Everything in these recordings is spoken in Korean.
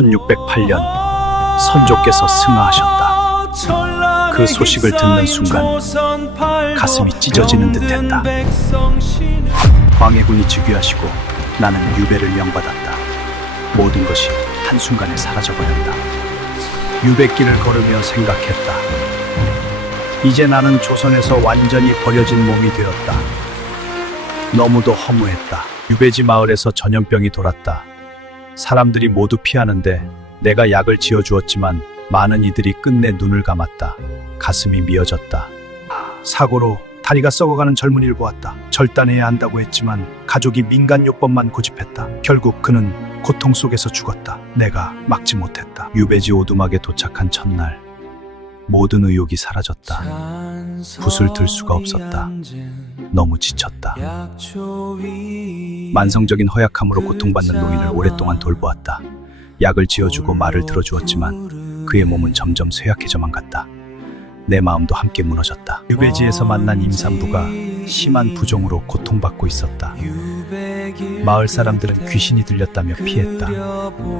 1608년 선조께서 승하하셨다. 그 소식을 듣는 순간 가슴이 찢어지는 듯했다. 광해군이 즉위하시고 나는 유배를 명받았다. 모든 것이 한순간에 사라져버렸다. 유배길을 걸으며 생각했다. 이제 나는 조선에서 완전히 버려진 몸이 되었다. 너무도 허무했다. 유배지 마을에서 전염병이 돌았다. 사람들이 모두 피하는데 내가 약을 지어주었지만 많은 이들이 끝내 눈을 감았다. 가슴이 미어졌다. 사고로 다리가 썩어가는 젊은이를 보았다. 절단해야 한다고 했지만 가족이 민간요법만 고집했다. 결국 그는 고통 속에서 죽었다. 내가 막지 못했다. 유배지 오두막에 도착한 첫날 모든 의욕이 사라졌다. 붓을 들 수가 없었다. 너무 지쳤다. 만성적인 허약함으로 고통받는 노인을 오랫동안 돌보았다. 약을 지어주고 말을 들어주었지만 그의 몸은 점점 쇠약해져만 갔다. 내 마음도 함께 무너졌다. 유배지에서 만난 임산부가 심한 부종으로 고통받고 있었다. 마을 사람들은 귀신이 들렸다며 피했다.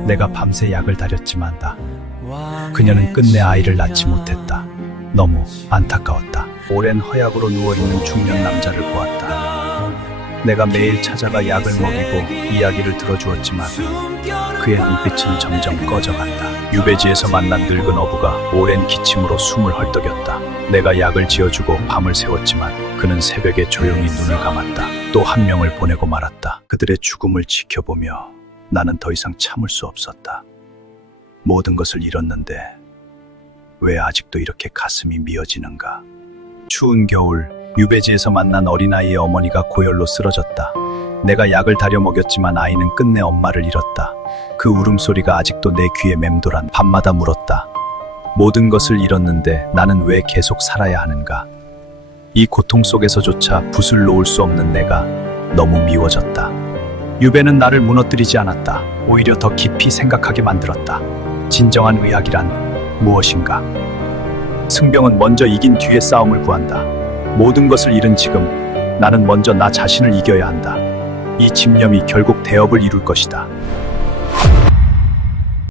내가 밤새 약을 다렸지만 그녀는 끝내 아이를 낳지 못했다. 너무 안타까웠다. 오랜 허약으로 누워있는 중년 남자를 보았다. 내가 매일 찾아가 약을 먹이고 이야기를 들어주었지만 그의 눈빛은 점점 꺼져간다. 유배지에서 만난 늙은 어부가 오랜 기침으로 숨을 헐떡였다. 내가 약을 지어주고 밤을 새웠지만 그는 새벽에 조용히 눈을 감았다. 또 한 명을 보내고 말았다. 그들의 죽음을 지켜보며 나는 더 이상 참을 수 없었다. 모든 것을 잃었는데 왜 아직도 이렇게 가슴이 미어지는가. 추운 겨울 유배지에서 만난 어린아이의 어머니가 고열로 쓰러졌다. 내가 약을 다려 먹였지만 아이는 끝내 엄마를 잃었다. 그 울음소리가 아직도 내 귀에 맴돌아 밤마다 물었다. 모든 것을 잃었는데 나는 왜 계속 살아야 하는가. 이 고통 속에서조차 붓을 놓을 수 없는 내가 너무 미워졌다. 유배는 나를 무너뜨리지 않았다. 오히려 더 깊이 생각하게 만들었다. 진정한 의학이란 무엇인가? 승병은 먼저 이긴 뒤에 싸움을 구한다. 모든 것을 잃은 지금 나는 먼저 나 자신을 이겨야 한다. 이 집념이 결국 대업을 이룰 것이다.